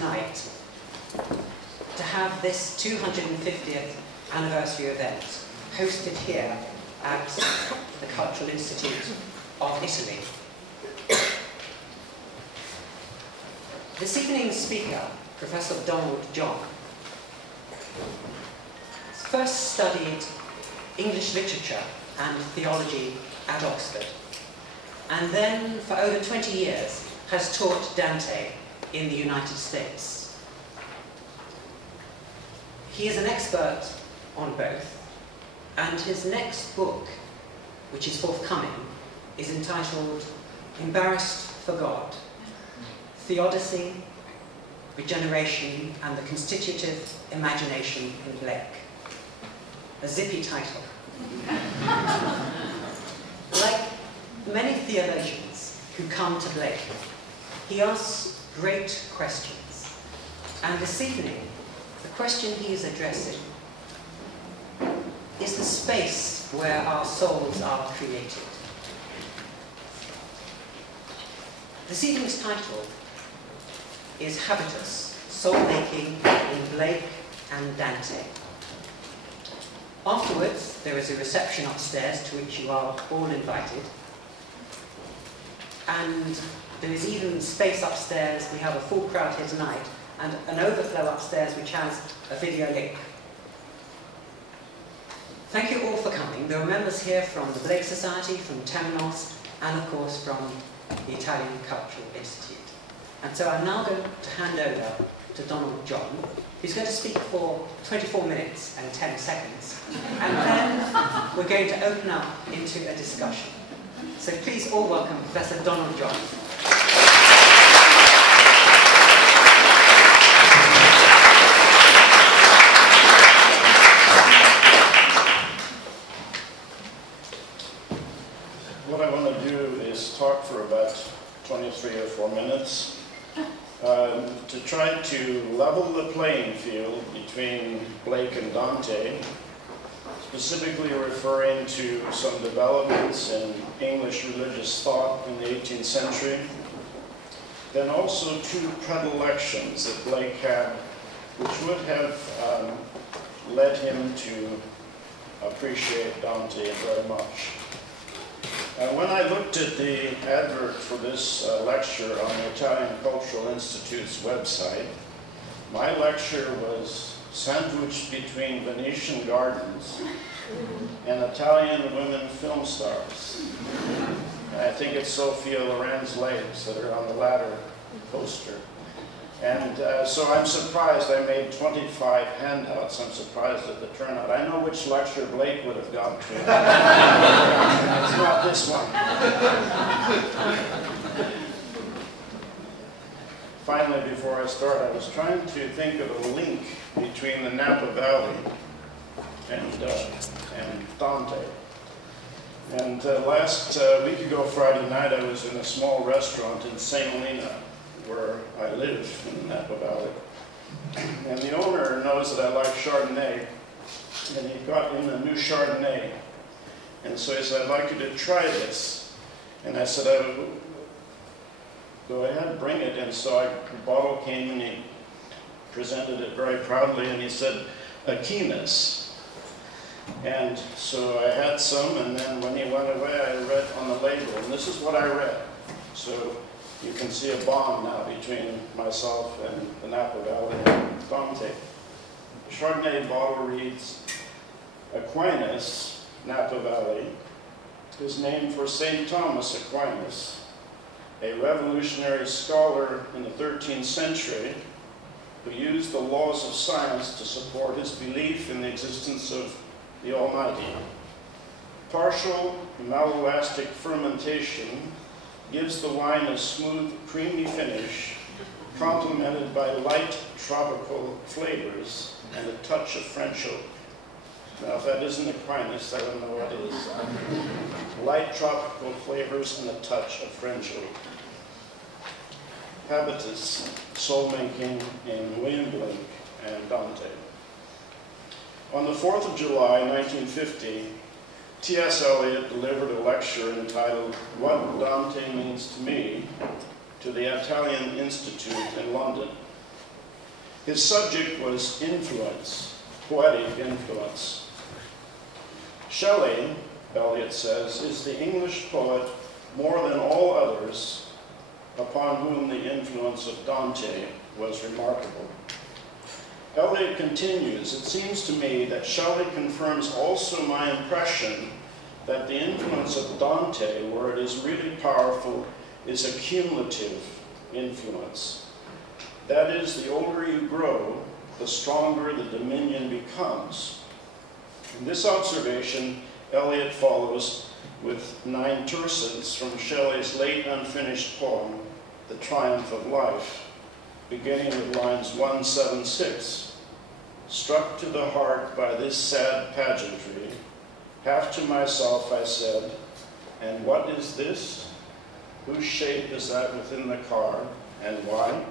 tonight to have this 250th anniversary event hosted here at the Cultural Institute of Italy. This evening's speaker, Professor Donald John, first studied English literature and theology at Oxford, and then for over 20 years has taught Dante in the United States. He is an expert on both, and his next book, which is forthcoming, is entitled Embarrassed for God, Theodicy, Regeneration, and the Constitutive Imagination in Blake. A zippy title. Like many theologians who come to Blake, he asks great questions. And this evening, the question he is addressing is the space where our souls are created. This evening's title is Habitus, Soul-Making in Blake and Dante. Afterwards, there is a reception upstairs to which you are all invited. And there is even space upstairs. We have a full crowd here tonight, and an overflow upstairs which has a video link. Thank you all for coming. There are members here from the Blake Society, from Temenos, and of course from the Italian Cultural Institute. And so I'm now going to hand over to Donald John, who's going to speak for 24 minutes and 10 seconds. And then we're going to open up into a discussion. So please all welcome Professor Donald John. What I want to do is talk for about 23 or 4 minutes to try to level the playing field between Blake and Dante, specifically referring to some developments in English religious thought in the 18th century, then also 2 predilections that Blake had, which would have led him to appreciate Dante very much. When I looked at the advert for this lecture on the Italian Cultural Institute's website, my lecture was sandwiched between Venetian gardens and Italian women film stars. And I think it's Sophia Loren's legs that are on the latter poster. And so I'm surprised. I made 25 handouts. I'm surprised at the turnout. I know which lecture Blake would have gone to. It's not this one. Finally, before I start, I was trying to think of a link between the Napa Valley and Dante. And last week ago, Friday night, I was in a small restaurant in St. Helena, where I live in the Napa Valley. And the owner knows that I like Chardonnay, and he got in a new Chardonnay. And so he said, I'd like you to try this. And I said, go ahead, bring it. And so the bottle came, and he presented it very proudly, and he said, Aquinas. And so I had some, and then when he went away, I read on the label, and this is what I read. So you can see a bond now between myself and the Napa Valley and Dante. The Chardonnay bottle reads, Aquinas, Napa Valley, is named for St. Thomas Aquinas, a revolutionary scholar in the 13th century who used the laws of science to support his belief in the existence of the Almighty. Partial malolastic fermentation gives the wine a smooth, creamy finish, complemented by light tropical flavors and a touch of French oak. Now, if that isn't Aquinas, I don't know what is. Light tropical flavors and a touch of French oak. Habitus, soul-making in William Blake and Dante. On the 4th of July, 1950, T.S. Eliot delivered a lecture entitled What Dante Means to Me to the Italian Institute in London. His subject was influence, poetic influence. Shelley, Eliot says, is the English poet more than all others upon whom the influence of Dante was remarkable. Eliot continues, it seems to me that Shelley confirms also my impression that the influence of Dante, where it is really powerful, is a cumulative influence. That is, the older you grow, the stronger the dominion becomes. And this observation Eliot follows with 9 tercets from Shelley's late unfinished poem, The Triumph of Life, beginning with lines 176. Struck to the heart by this sad pageantry, half to myself I said, and what is this? Whose shape is that within the car, and why?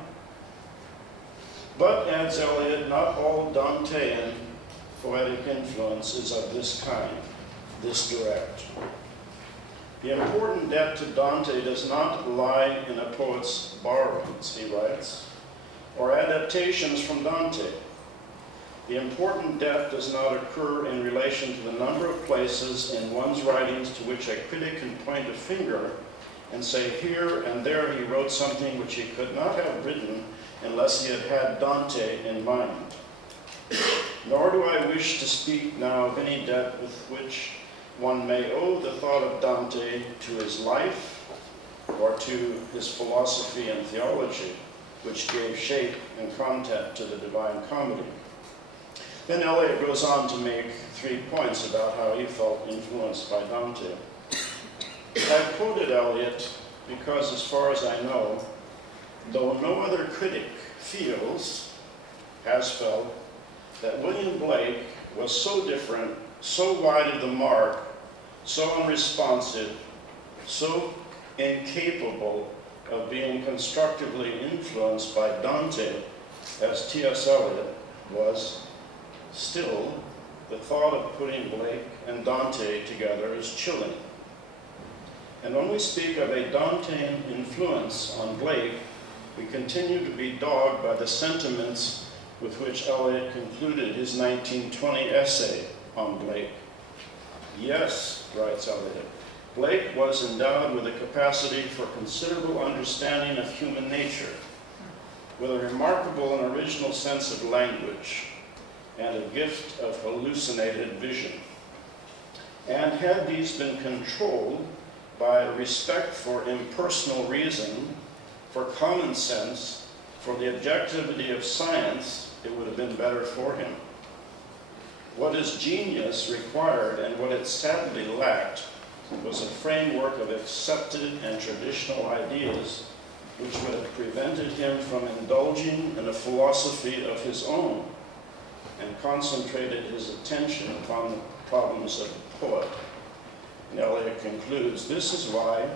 But, adds Eliot, not all Dantean poetic influence is of this kind, this direct. The important debt to Dante does not lie in a poet's borrowings, he writes, or adaptations from Dante. The important debt does not occur in relation to the number of places in one's writings to which a critic can point a finger and say here and there he wrote something which he could not have written unless he had had Dante in mind. Nor do I wish to speak now of any debt with which one may owe the thought of Dante to his life or to his philosophy and theology, which gave shape and content to the Divine Comedy. Then Eliot goes on to make 3 points about how he felt influenced by Dante. I quoted Eliot because, as far as I know, though no other critic has felt, that William Blake was so different, so wide of the mark, so unresponsive, so incapable of being constructively influenced by Dante as T.S. Eliot was, still, the thought of putting Blake and Dante together is chilling. And when we speak of a Dantean influence on Blake, we continue to be dogged by the sentiments with which Eliot concluded his 1920 essay on Blake. Yes, writes Eliot, Blake was endowed with a capacity for considerable understanding of human nature, with a remarkable and original sense of language, and a gift of hallucinated vision. And had these been controlled by respect for impersonal reason, for common sense, for the objectivity of science, it would have been better for him. What his genius required and what it sadly lacked was a framework of accepted and traditional ideas which would have prevented him from indulging in a philosophy of his own and concentrated his attention upon the problems of the poet. And Eliot concludes, this is why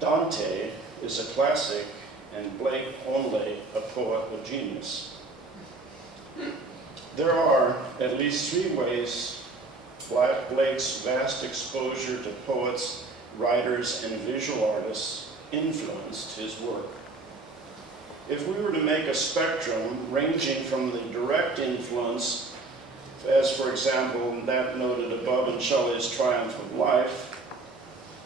Dante is a classic and Blake only a poet of genius. There are at least 3 ways Blake's vast exposure to poets, writers, and visual artists influenced his work. If we were to make a spectrum ranging from the direct influence, as for example that noted above in Shelley's Triumph of Life,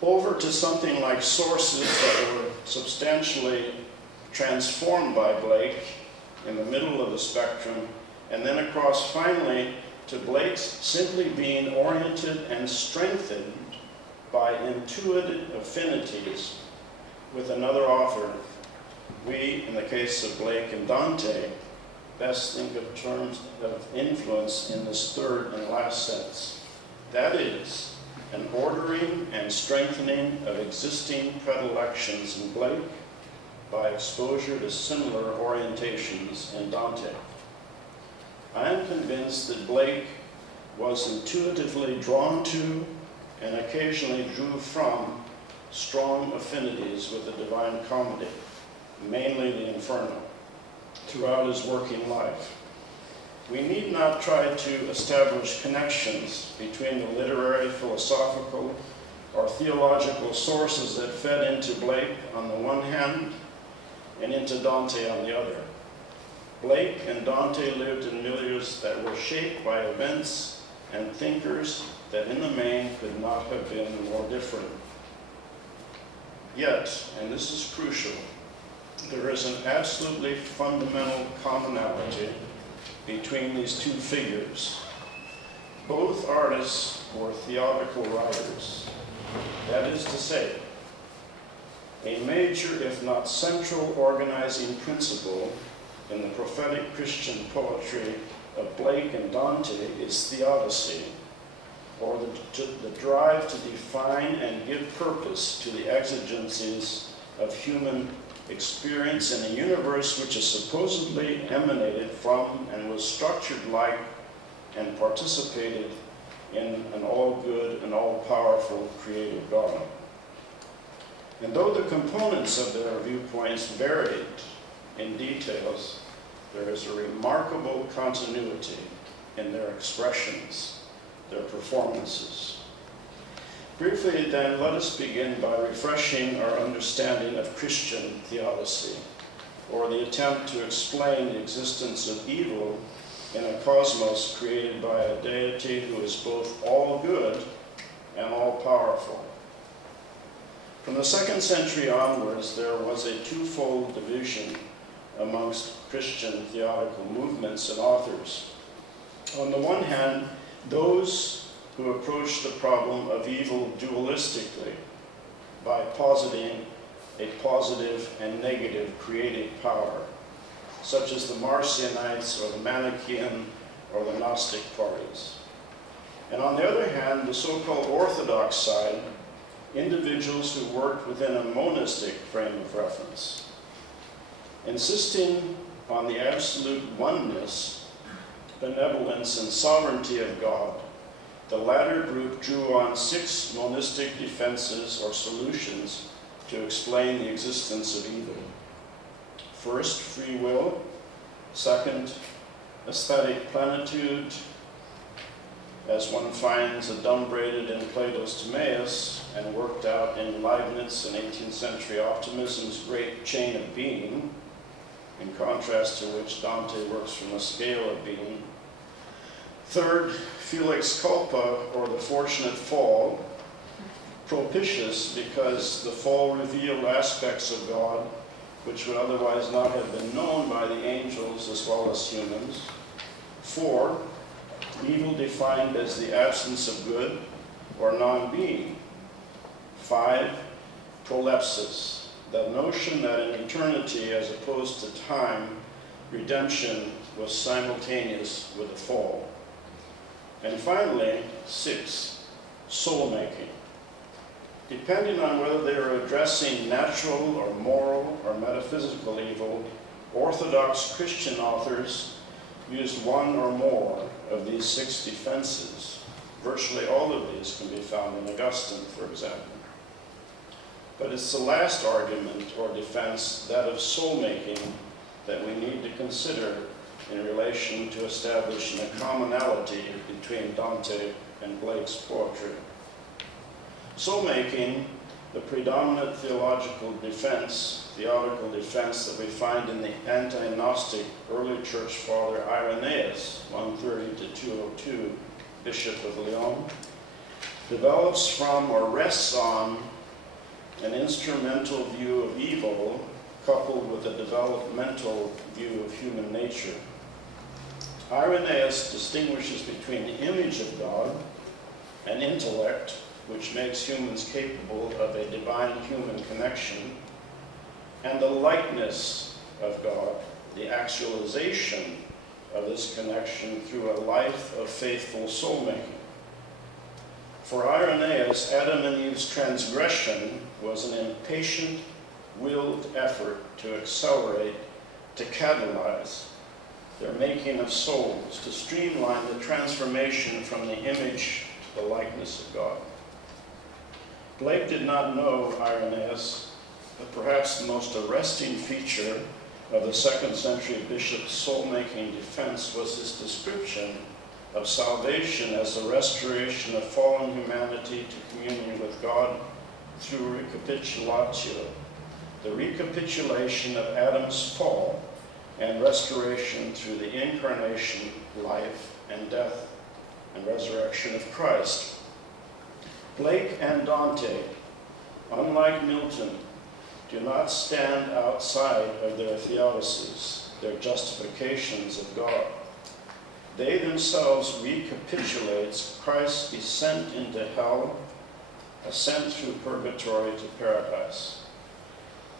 over to something like sources that were substantially transformed by Blake in the middle of the spectrum, and then across finally to Blake's simply being oriented and strengthened by intuitive affinities with another author, we, in the case of Blake and Dante, best think of terms of influence in this third and last sense. That is, an ordering and strengthening of existing predilections in Blake by exposure to similar orientations in Dante. I am convinced that Blake was intuitively drawn to and occasionally drew from strong affinities with the Divine Comedy, mainly the Inferno, throughout his working life. We need not try to establish connections between the literary, philosophical, or theological sources that fed into Blake on the one hand and into Dante on the other. Blake and Dante lived in milieus that were shaped by events and thinkers that in the main could not have been more different. Yet, and this is crucial, there is an absolutely fundamental commonality between these two figures. Both artists were theological writers. That is to say, a major, if not central, organizing principle in the prophetic Christian poetry of Blake and Dante is theodicy, or the drive to define and give purpose to the exigencies of human experience in a universe which is supposedly emanated from and was structured like and participated in an all-good and all-powerful creative God. And though the components of their viewpoints varied in details, there is a remarkable continuity in their expressions, their performances. Briefly then, let us begin by refreshing our understanding of Christian theodicy, or the attempt to explain the existence of evil in a cosmos created by a deity who is both all good and all powerful. From the 2nd century onwards, there was a twofold division amongst Christian theological movements and authors. On the one hand, those who approached the problem of evil dualistically by positing a positive and negative creative power, such as the Marcionites or the Manichaean or the Gnostic parties. And on the other hand, the so-called Orthodox side, individuals who worked within a monistic frame of reference, insisting on the absolute oneness, benevolence, and sovereignty of God. The latter group drew on 6 monistic defenses or solutions to explain the existence of evil. First, free will. Second, aesthetic plenitude, as one finds adumbrated in Plato's Timaeus and worked out in Leibniz and 18th century optimism's great chain of being, in contrast to which Dante works from a scale of being. Third, felix culpa, or the fortunate fall, propitious because the fall revealed aspects of God which would otherwise not have been known by the angels as well as humans. 4, evil defined as the absence of good or non-being. 5, prolepsis, the notion that in eternity as opposed to time, redemption was simultaneous with the fall. And finally, 6, soul-making. Depending on whether they are addressing natural or moral or metaphysical evil, Orthodox Christian authors used one or more of these 6 defenses. Virtually all of these can be found in Augustine, for example. But it's the last argument or defense, that of soul-making, that we need to consider in relation to establishing a commonality between Dante and Blake's poetry. Soul-making, the predominant theological defense that we find in the anti-Gnostic early church father Irenaeus, 130 to 202, Bishop of Lyon, develops from or rests on an instrumental view of evil coupled with a developmental view of human nature. Irenaeus distinguishes between the image of God, an intellect, which makes humans capable of a divine-human connection, and the likeness of God, the actualization of this connection through a life of faithful soul-making. For Irenaeus, Adam and Eve's transgression was an impatient, willed effort to accelerate, to catalyze their making of souls, to streamline the transformation from the image to the likeness of God. Blake did not know Irenaeus, but perhaps the most arresting feature of the 2nd century bishop's soul-making defense was his description of salvation as the restoration of fallen humanity to communion with God through recapitulatio, the recapitulation of Adam's fall and restoration through the incarnation, life, and death, and resurrection of Christ. Blake and Dante, unlike Milton, do not stand outside of their theodicies, their justifications of God. They themselves recapitulate Christ's descent into hell, ascent through purgatory to paradise.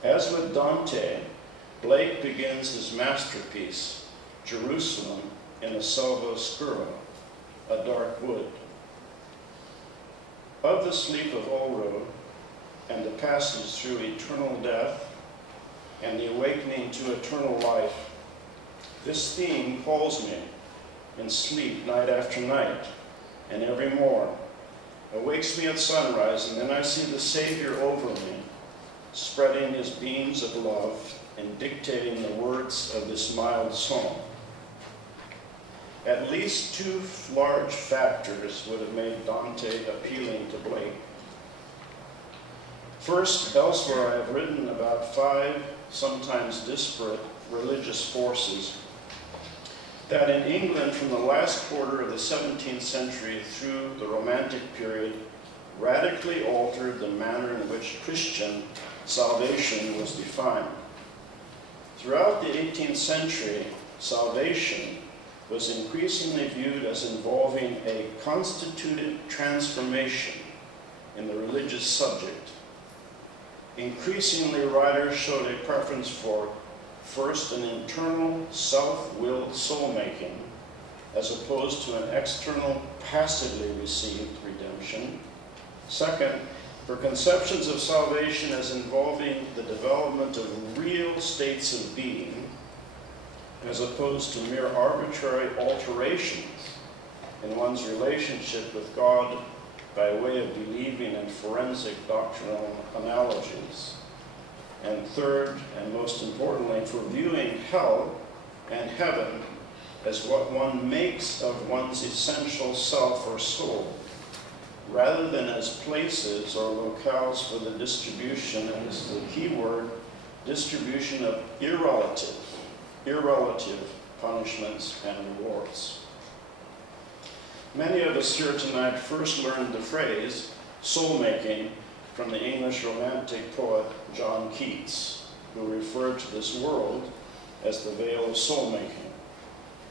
As with Dante, Blake begins his masterpiece, Jerusalem, in a selva oscura, a dark wood. Of the sleep of Ulro, and the passage through eternal death, and the awakening to eternal life, this theme calls me in sleep night after night, and every morn, awakes me at sunrise, and then I see the Savior over me, spreading his beams of love and dictating the words of this mild song. At least two large factors would have made Dante appealing to Blake. First, elsewhere I have written about 5, sometimes disparate, religious forces that in England from the last quarter of the 17th century through the Romantic period radically altered the manner in which Christian salvation was defined. Throughout the 18th century, salvation was increasingly viewed as involving a constituted transformation in the religious subject. Increasingly, writers showed a preference for, first, an internal, self-willed soul-making, as opposed to an external, passively received redemption. Second, for conceptions of salvation as involving the development of real states of being, as opposed to mere arbitrary alterations in one's relationship with God by way of believing in forensic doctrinal analogies. And third, and most importantly, for viewing hell and heaven as what one makes of one's essential self or soul, rather than as places or locales for the distribution, and this is the key word, distribution of irrelative punishments and rewards. Many of us here tonight first learned the phrase soul-making from the English Romantic poet John Keats, who referred to this world as the vale of soul-making,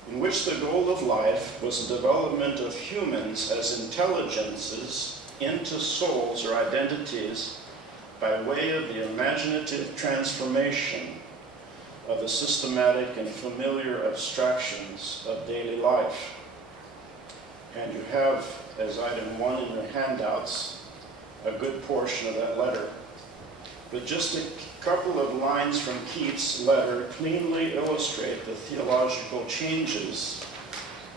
in which the goal of life was the development of humans as intelligences into souls or identities by way of the imaginative transformation of the systematic and familiar abstractions of daily life. And you have, as item 1 in your handouts, a good portion of that letter. But just a couple of lines from Keats' letter cleanly illustrate the theological changes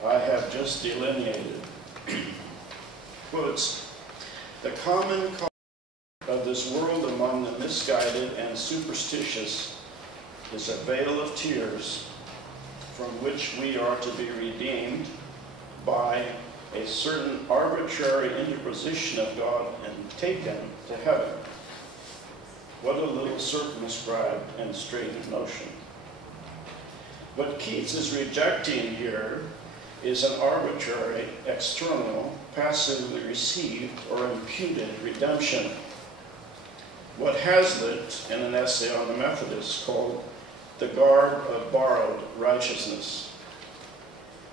I have just delineated. Quotes, "The common cause of this world among the misguided and superstitious is a veil of tears from which we are to be redeemed by a certain arbitrary interposition of God and taken to heaven." What a little circumscribed and straitened notion. What Keats is rejecting here is an arbitrary, external, passively received or imputed redemption. What Hazlitt, in an essay on the Methodists, called the garb of borrowed righteousness.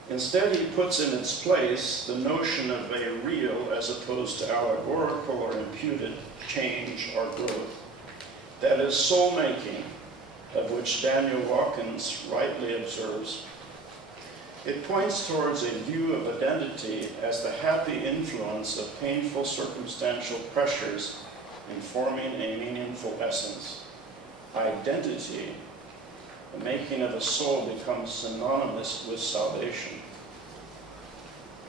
Instead, he puts in its place the notion of a real, as opposed to allegorical or imputed, change or growth. That is soul-making, of which Daniel Watkins rightly observes. It points towards a view of identity as the happy influence of painful circumstantial pressures in forming a meaningful essence. Identity, the making of a soul, becomes synonymous with salvation.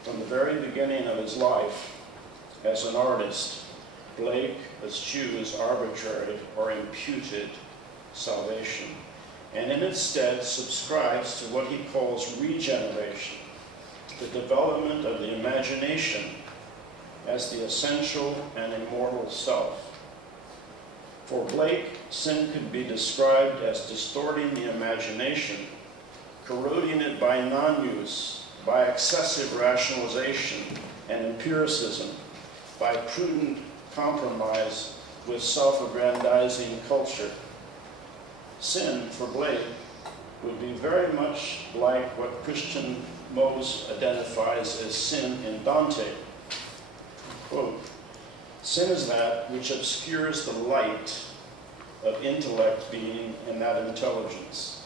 From the very beginning of his life as an artist, Blake eschews arbitrary or imputed salvation, and in its stead subscribes to what he calls regeneration, the development of the imagination as the essential and immortal self. For Blake, sin could be described as distorting the imagination corroding it by non-use, by excessive rationalization and empiricism, by prudent compromise with self-aggrandizing culture. Sin, for Blake, would be very much like what Christian Mose identifies as sin in Dante. Quote, "Sin is that which obscures the light of intellect being in that intelligence.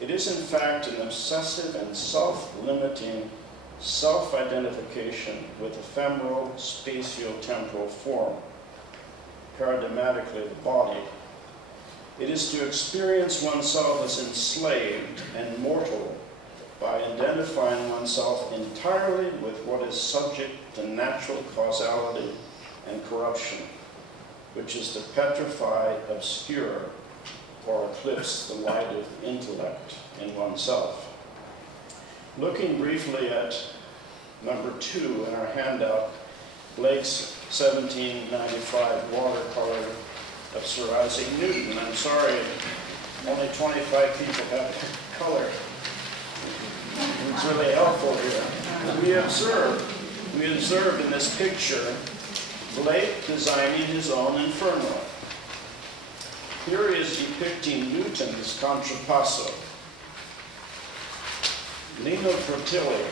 It is in fact an obsessive and self-limiting self-identification with ephemeral spatio-temporal form, paradigmatically the body. It is to experience oneself as enslaved and mortal by identifying oneself entirely with what is subject to natural causality and corruption, which is to petrify, obscure, or eclipse the light of intellect in oneself." Looking briefly at number 2 in our handout, Blake's 1795 watercolor of Sir Isaac Newton. I'm sorry, only 25 people have color. It's really helpful here. We observe in this picture Blake designing his own Inferno. Here he is depicting Newton's Contrapasso. Lino Trotilli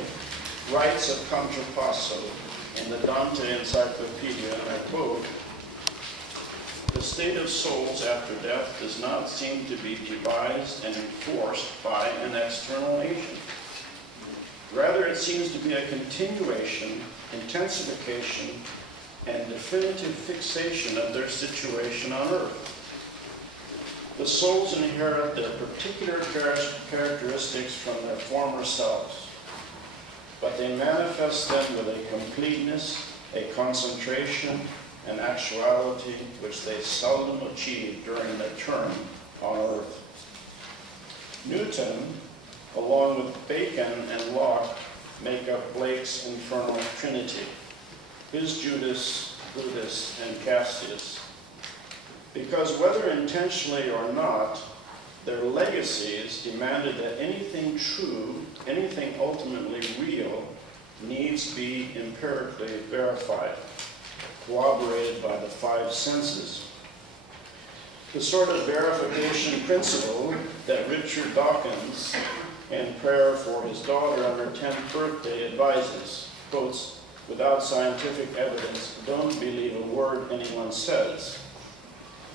writes of Contrapasso in the Dante Encyclopedia, and I quote, "The state of souls after death does not seem to be devised and enforced by an external agent. Rather, it seems to be a continuation, intensification, and definitive fixation of their situation on earth. The souls inherit their particular characteristics from their former selves, but they manifest them with a completeness, a concentration, an actuality which they seldom achieve during their term on earth." Newton, along with Bacon and Locke, make up Blake's infernal trinity, his Judas, Brutus, and Cassius. Because whether intentionally or not, their legacies demanded that anything true, anything ultimately real, needs be empirically verified, corroborated by the 5 senses. The sort of verification principle that Richard Dawkins, in prayer for his daughter on her 10th birthday, advises, quotes, "Without scientific evidence, don't believe a word anyone says,"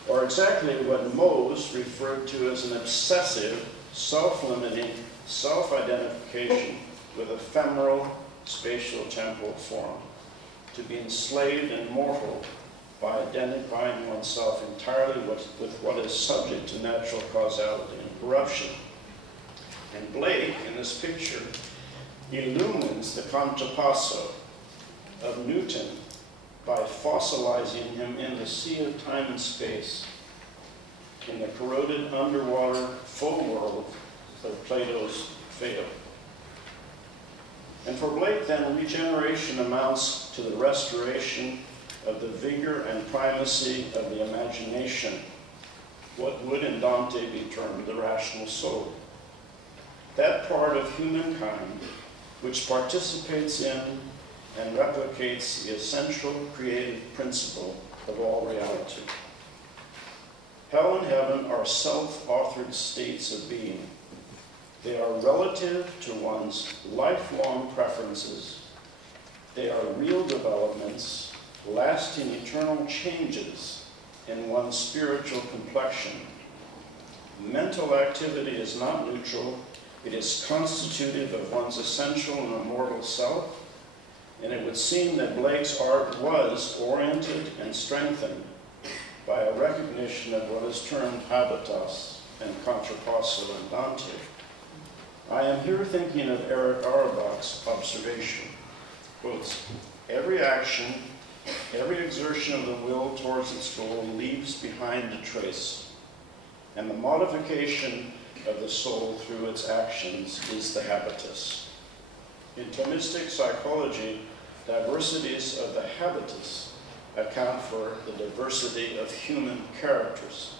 or exactly what Mose referred to as an obsessive, self-limiting self-identification with ephemeral spatial-temporal form, to be enslaved and mortal by identifying oneself entirely with what is subject to natural causality and corruption. And Blake, in this picture, illumines the Contrapasso of Newton by fossilizing him in the sea of time and space, in the corroded underwater faux world of Plato's Phaedo. And for Blake, then, regeneration amounts to the restoration of the vigor and primacy of the imagination, what would in Dante be termed the rational soul. That part of humankind which participates in and replicates the essential creative principle of all reality. Hell and heaven are self-authored states of being. They are relative to one's lifelong preferences. They are real developments, lasting eternal changes in one's spiritual complexion. Mental activity is not neutral. It is constitutive of one's essential and immortal self, and it would seem that Blake's art was oriented and strengthened by a recognition of what is termed habitus and Contrapasso in Dante. I am here thinking of Eric Auerbach's observation. Quotes, "Every action, every exertion of the will towards its goal leaves behind a trace, and the modification of the soul through its actions is the habitus." In Thomistic psychology, diversities of the habitus account for the diversity of human characters.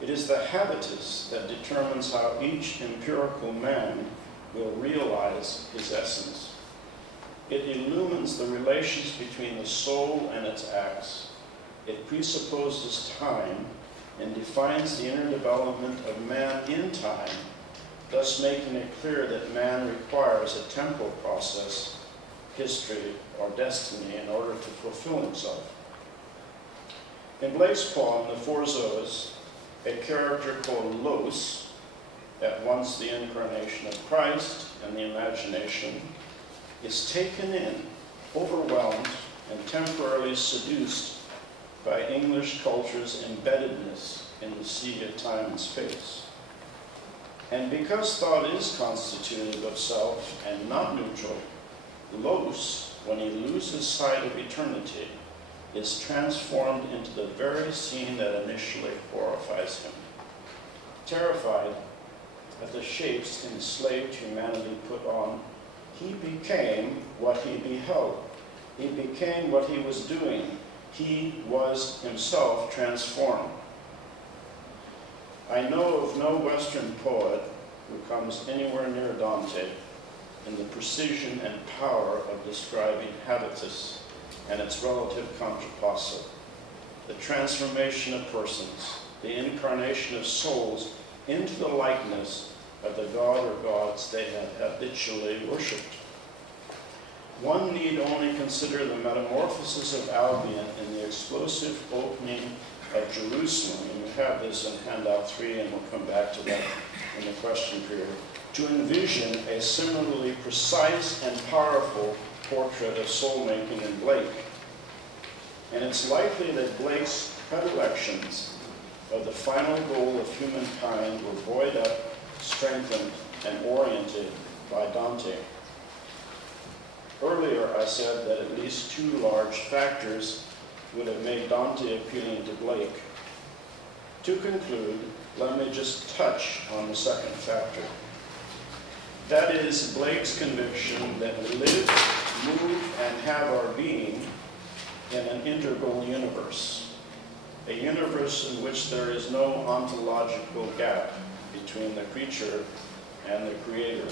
It is the habitus that determines how each empirical man will realize his essence. It illumines the relations between the soul and its acts. It presupposes time and defines the inner development of man in time, thus making it clear that man requires a temporal process, history, or destiny in order to fulfill himself. In Blake's poem, The Four Zoas, a character called Los, at once the incarnation of Christ and the imagination, is taken in, overwhelmed, and temporarily seduced by English culture's embeddedness in the sea of time and space. And because thought is constitutive of self and not neutral, Los, when he loses sight of eternity, is transformed into the very scene that initially horrifies him. Terrified at the shapes enslaved humanity put on, he became what he beheld. He became what he was doing. He was himself transformed. I know of no Western poet who comes anywhere near Dante in the precision and power of describing habitus and its relative contraposso, the transformation of persons, the incarnation of souls into the likeness of the god or gods they have habitually worshipped. One need only consider the metamorphosis of Albion in the explosive opening of Jerusalem, and we have this in handout 3, and we'll come back to that in the question period, to envision a similarly precise and powerful portrait of soul-making in Blake. And it's likely that Blake's predilections of the final goal of humankind were buoyed up, strengthened, and oriented by Dante. Earlier I said that at least two large factors would have made Dante appealing to Blake. To conclude, let me just touch on the second factor. That is Blake's conviction that we live, move, and have our being in an integral universe, a universe in which there is no ontological gap between the creature and the creator.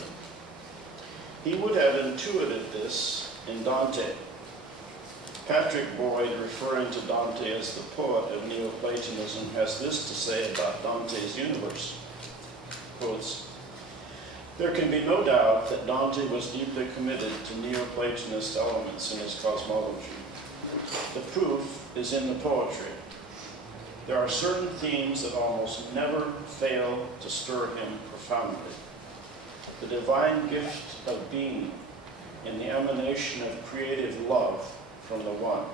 He would have intuited this in Dante. Patrick Boyd, referring to Dante as the poet of Neoplatonism, has this to say about Dante's universe. Quotes, "There can be no doubt that Dante was deeply committed to Neoplatonist elements in his cosmology. The proof is in the poetry. There are certain themes that almost never fail to stir him profoundly. The divine gift of being in the emanation of creative love from the one.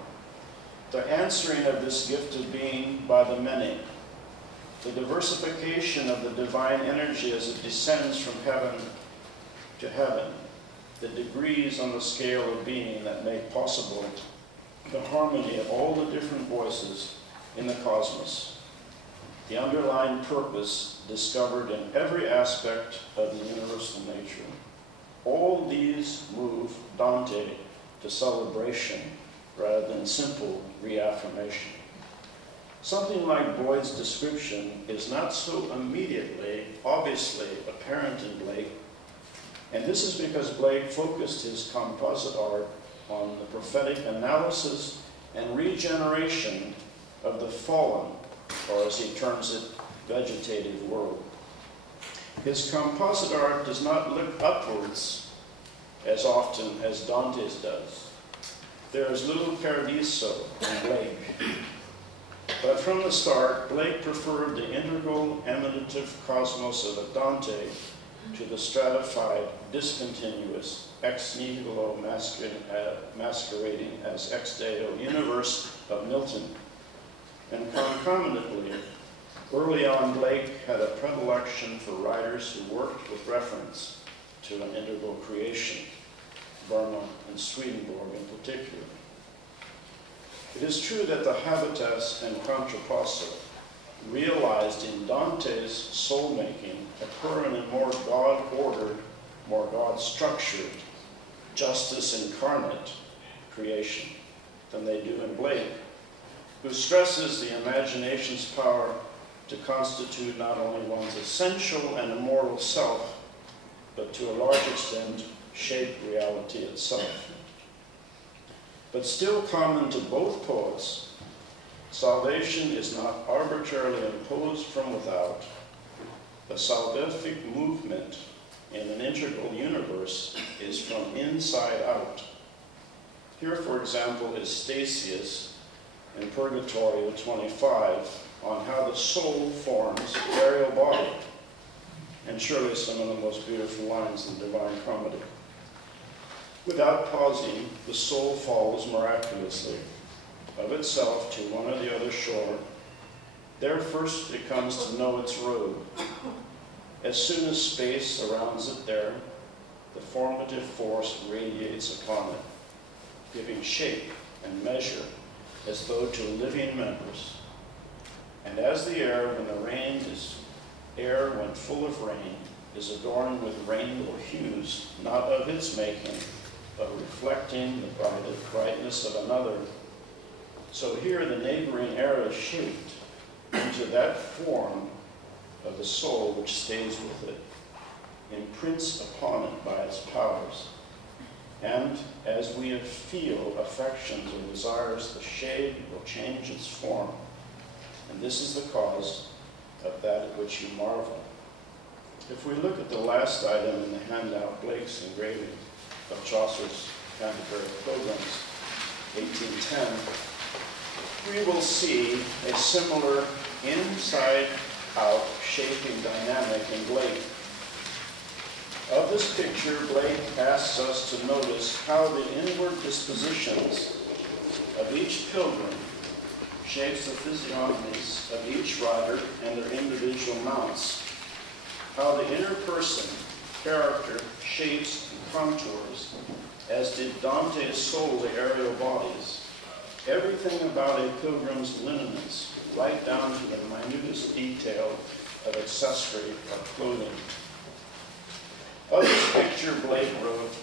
The answering of this gift of being by the many. The diversification of the divine energy as it descends from heaven to heaven. The degrees on the scale of being that make possible the harmony of all the different voices in the cosmos. The underlying purpose discovered in every aspect of the universal nature. All these move Dante to celebration rather than simple reaffirmation." Something like Boyd's description is not so immediately, obviously apparent in Blake, and this is because Blake focused his composite art on the prophetic analysis and regeneration of the fallen, or as he terms it, vegetative world. His composite art does not look upwards as often as Dante's does. There is little paradiso in Blake. But from the start, Blake preferred the integral emanative cosmos of Dante to the stratified, discontinuous, ex nihilo masquerading as ex deo universe of Milton. And concomitantly, early on, Blake had a predilection for writers who worked with reference to an integral creation, Verma and Swedenborg in particular. It is true that the habitus and contrapasso realized in Dante's soul-making occur in a more God-ordered, more God-structured, justice incarnate creation than they do in Blake, who stresses the imagination's power to constitute not only one's essential and immortal self, but to a large extent shape reality itself. But still common to both poets, salvation is not arbitrarily imposed from without. The salvific movement in an integral universe is from inside out. Here, for example, is Statius in Purgatorio 25 on how the soul forms the aerial body, and surely some of the most beautiful lines in the Divine Comedy. Without pausing, the soul falls miraculously of itself to one or the other shore. There first it comes to know its road. As soon as space surrounds it there, the formative force radiates upon it, giving shape and measure as though to living members. And as the air when full of rain is adorned with rainbow hues, not of its making, but reflecting the brightness of another, so here the neighboring air is shaped into that form of the soul which stays with it, imprints upon it by its powers. And as we feel affections or desires, the shade will change its form. And this is the cause of that at which you marvel. If we look at the last item in the handout, Blake's engraving of Chaucer's Canterbury Pilgrims, 1810, we will see a similar inside-out shaping dynamic in Blake. Of this picture, Blake asks us to notice how the inward dispositions of each pilgrim shapes the physiognomies of each rider and their individual mounts, how the inner person, character, shapes and contours, as did Dante's soul the aerial bodies. Everything about a pilgrim's lineaments, right down to the minutest detail of accessory or clothing. Of this picture, Blake wrote,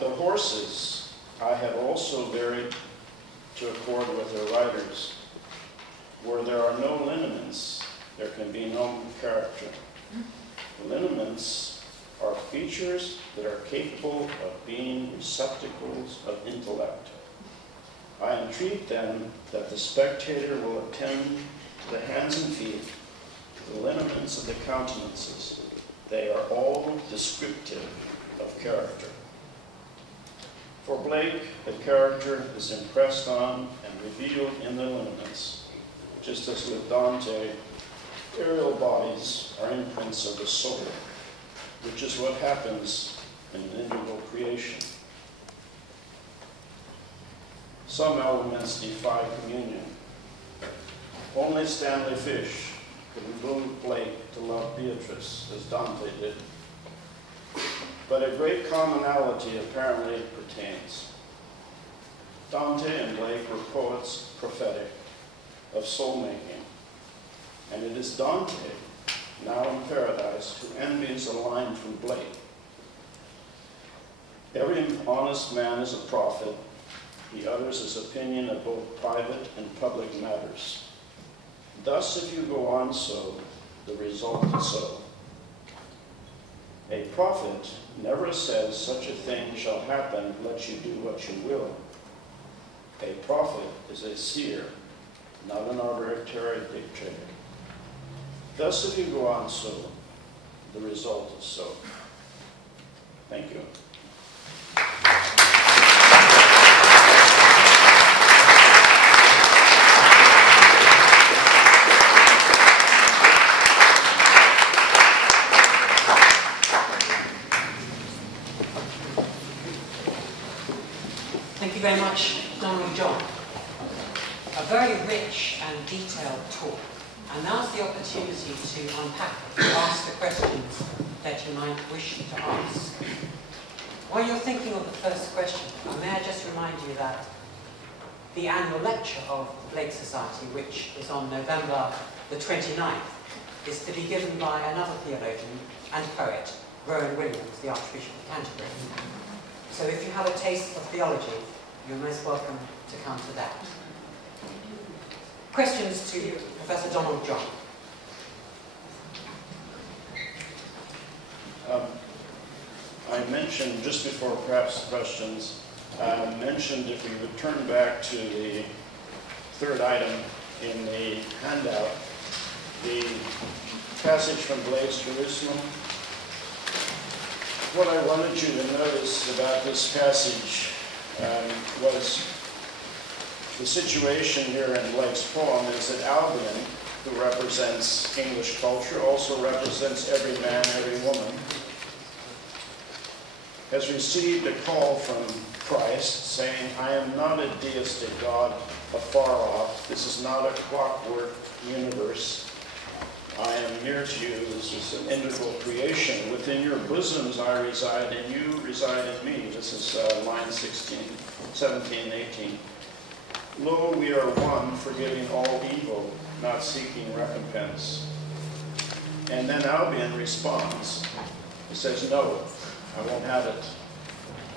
"The horses I have also varied to accord with their riders. Where there are no lineaments, there can be no character. The lineaments are features that are capable of being receptacles of intellect. I entreat then that the spectator will attend to the hands and feet, to the lineaments of the countenances. They are all descriptive of character." For Blake, the character is impressed on and revealed in the lineaments, just as with Dante, aerial bodies are imprints of the soul, which is what happens in an integral creation. Some elements defy communion. Only Stanley Fish could move Blake to love Beatrice, as Dante did. But a great commonality apparently pertains. Dante and Blake were poets prophetic of soul-making, and it is Dante, now in paradise, who envies a line from Blake. Every honest man is a prophet. He utters his opinion of both private and public matters. Thus, if you go on so, the result is so. A prophet never says such a thing shall happen, let you do what you will. A prophet is a seer, not an arbitrary dictator. Thus, if you go on so, the result is so. Thank you. Thank you very much, Donald John. A very rich and detailed talk. And now's the opportunity to unpack it, to ask the questions that you might wish to ask. While you're thinking of the first question, may I just remind you that the annual lecture of the Blake Society, which is on November the 29th, is to be given by another theologian and poet, Rowan Williams, the Archbishop of Canterbury. So if you have a taste of theology, you're most welcome to come to that. Questions to Professor Donald John. mentioned just before perhaps questions, I mentioned if we would turn back to the third item in the handout, the passage from Blake's Jerusalem. What I wanted you to notice about this passage was the situation here in Blake's poem is that Albion, who represents English culture, also represents every man, every woman, has received a call from Christ saying, I am not a deistic God afar off. This is not a clockwork universe. I am near to you. This is an integral creation. Within your bosoms I reside, and you reside in me. This is line 16, 17, 18. Lo, we are one, forgiving all evil, not seeking recompense. And then Albion responds. He says, no, I won't have it.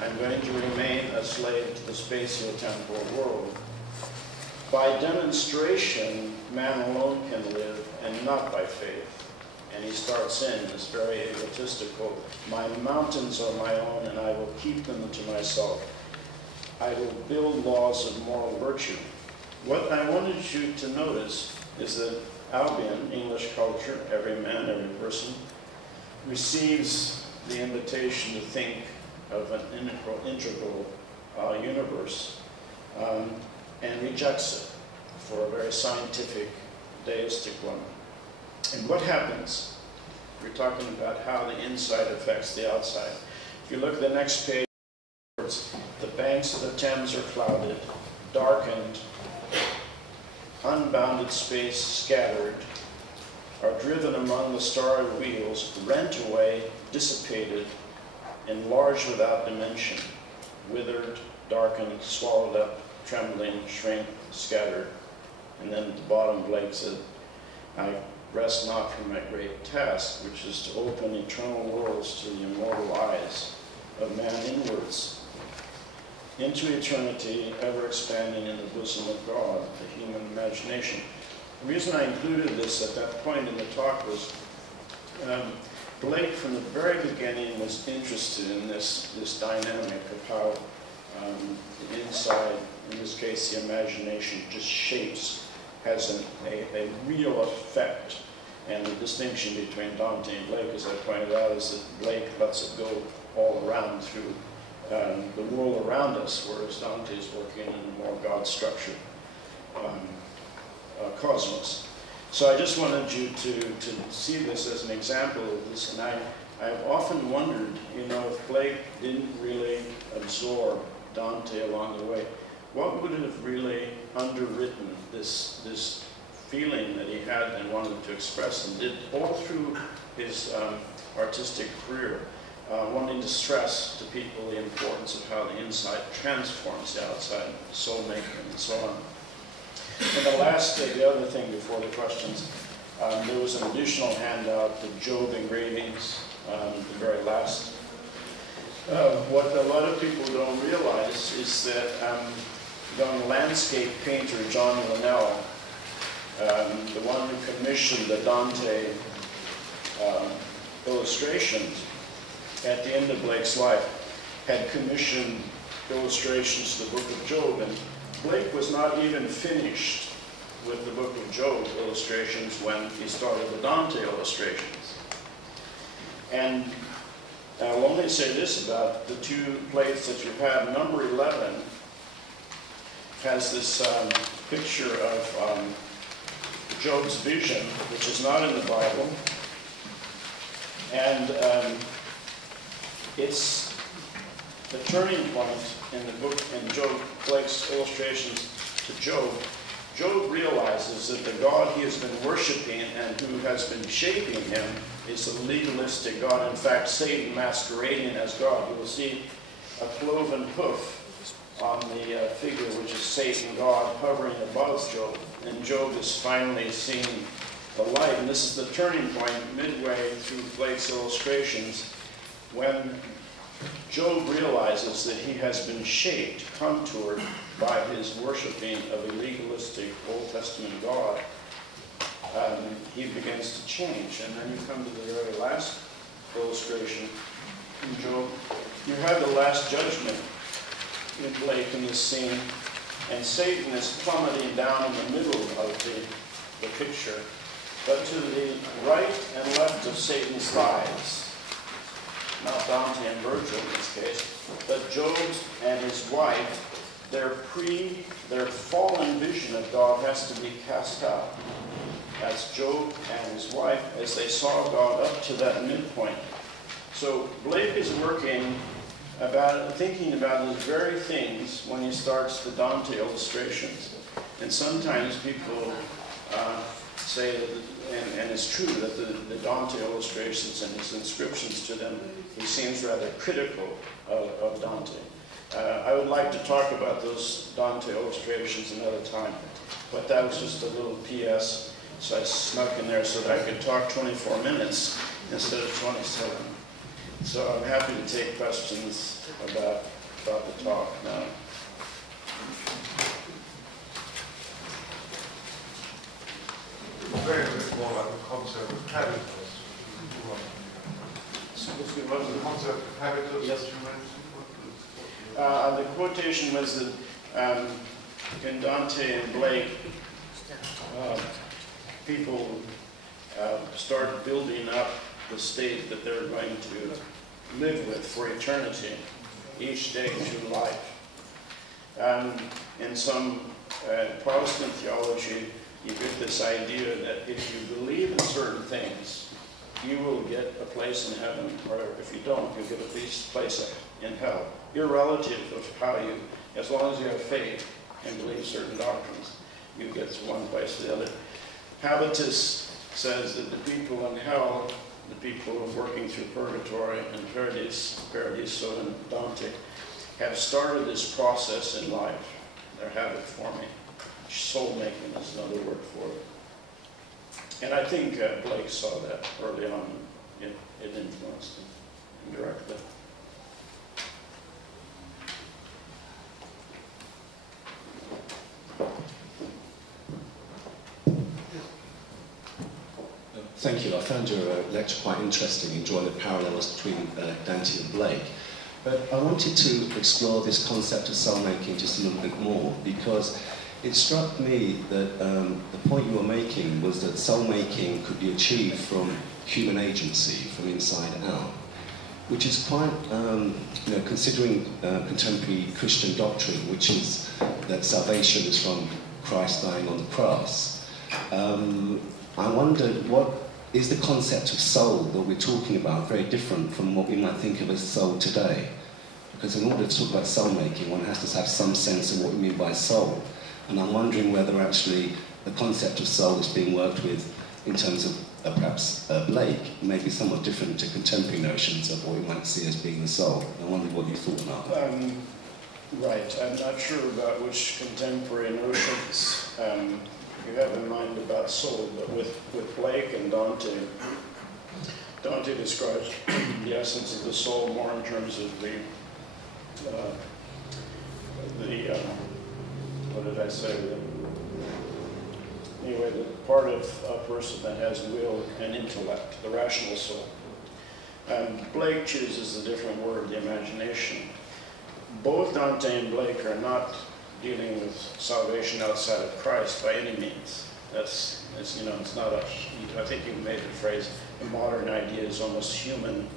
I'm going to remain a slave to the spatio-temporal world. By demonstration, man alone can live, and not by faith. And he starts in this very egotistical, my mountains are my own, and I will keep them to myself. I will build laws of moral virtue. What I wanted you to notice is that Albion, English culture, every man, every person, receives the invitation to think of an integral universe and rejects it for a very scientific, deistic one. And what happens? We're talking about how the inside affects the outside. If you look at the next page, the banks of the Thames are clouded, darkened, unbounded space scattered, are driven among the starry wheels, rent away, dissipated, enlarged without dimension, withered, darkened, swallowed up, trembling, shrink, scattered. And then at the bottom, Blake said, I rest not from my great task, which is to open eternal worlds to the immortal eyes of man inwards, into eternity, ever expanding in the bosom of God, the human imagination. The reason I included this at that point in the talk was Blake, from the very beginning, was interested in this dynamic of how the inside, in this case the imagination, just shapes, has a real effect. And the distinction between Dante and Blake, as I pointed out, is that Blake lets it go all around through the world around us, whereas Dante is working in a more God-structured cosmos. So I just wanted you to see this as an example of this, and I've often wondered, you know, if Blake didn't really absorb Dante along the way, what would have really underwritten this feeling that he had and wanted to express and did all through his artistic career, wanting to stress to people the importance of how the inside transforms the outside, soul making, and so on. And the other thing before the questions, there was an additional handout, the Job engravings, the very last. What a lot of people don't realize is that young landscape painter John Linnell, the one who commissioned the Dante illustrations at the end of Blake's life, had commissioned illustrations to the book of Job, and Blake was not even finished with the book of Job illustrations when he started the Dante illustrations. And I will only say this about the two plates that you've had. Number 11 has this picture of Job's vision, which is not in the Bible, and it's the turning point in the book, in Blake's illustrations to Job. Job realizes that the God he has been worshiping and who has been shaping him is a legalistic God. In fact, Satan masquerading as God. You will see a cloven hoof on the figure, which is Satan, God, hovering above Job. And Job is finally seeing the light. And this is the turning point midway through Blake's illustrations, when Job realizes that he has been shaped, contoured by his worshiping of a legalistic Old Testament God. He begins to change. And then you come to the very last illustration, in Job. You have the Last Judgment in Blake in this scene, and Satan is plummeting down in the middle of the picture. But to the right and left of Satan's thighs, not Dante and Virgil in this case, but Job and his wife, their fallen vision of God has to be cast out. That's Job and his wife as they saw God up to that midpoint. So Blake is thinking about those very things when he starts the Dante illustrations. And sometimes people say that, and it's true, that the Dante illustrations and his inscriptions to them, he seems rather critical of Dante. I would like to talk about those Dante illustrations another time, but that was just a little PS, so I snuck in there so that I could talk 24 minutes instead of 27. So I'm happy to take questions about the talk now. Very bit more about the concept of habitus. Excuse me, what was The concept of habitus Yes. that you mentioned? The quotation was that in Dante and Blake, people start building up the state that they're going to live with for eternity, each day through life. In some Protestant theology, you get this idea that if you believe in certain things, you will get a place in heaven, or if you don't, you'll get a place in hell, irrelative of how you, as long as you have faith and believe certain doctrines, you get to one place or the other. Habitus says that the people in hell, the people who are working through purgatory and paradiso and Dante, have started this process in life, their habit forming. Soul making is another word for it. And I think Blake saw that early on. It influenced him indirectly. Thank you. I found your lecture quite interesting, enjoying the parallels between Dante and Blake. But I wanted to explore this concept of soul making just a little bit more, because it struck me that the point you were making was that soul making could be achieved from human agency, from inside out, which is quite, considering contemporary Christian doctrine, which is that salvation is from Christ dying on the cross. I wondered, what is the concept of soul that we're talking about very different from what we might think of as soul today? Because in order to talk about soul making, one has to have some sense of what we mean by soul. And I'm wondering whether actually the concept of soul that's being worked with in terms of perhaps Blake may be somewhat different to contemporary notions of what we might see as being the soul. I wondered what you thought about that. Right. I'm not sure about which contemporary notions you have in mind about soul, but with Blake and Dante describes the essence of the soul more in terms of the what did I say? Anyway, the part of a person that has will and intellect, the rational soul. Blake chooses a different word, the imagination. Both Dante and Blake are not dealing with salvation outside of Christ by any means. It's not a, I think you made the phrase, the modern idea is almost human,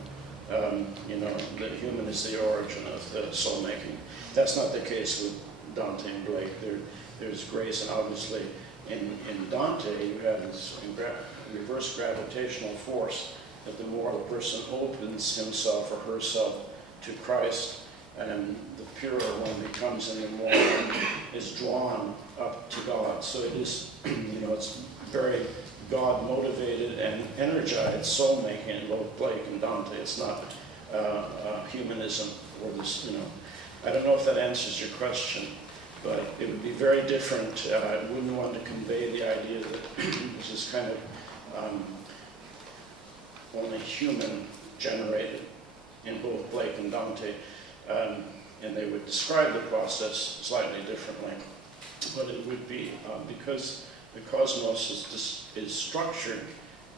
that human is the origin of the soul making. That's not the case with Dante and Blake. There's grace, and obviously in Dante you have this reverse gravitational force that the more the person opens himself or herself to Christ, and the purer one becomes, and the more one is drawn up to God. So it is, it's very God-motivated and energized soul-making in both Blake and Dante. It's not humanism or this, I don't know if that answers your question, but it would be very different. I wouldn't want to convey the idea that this is kind of only human-generated in both Blake and Dante. And they would describe the process slightly differently. But it would be, because the cosmos is structured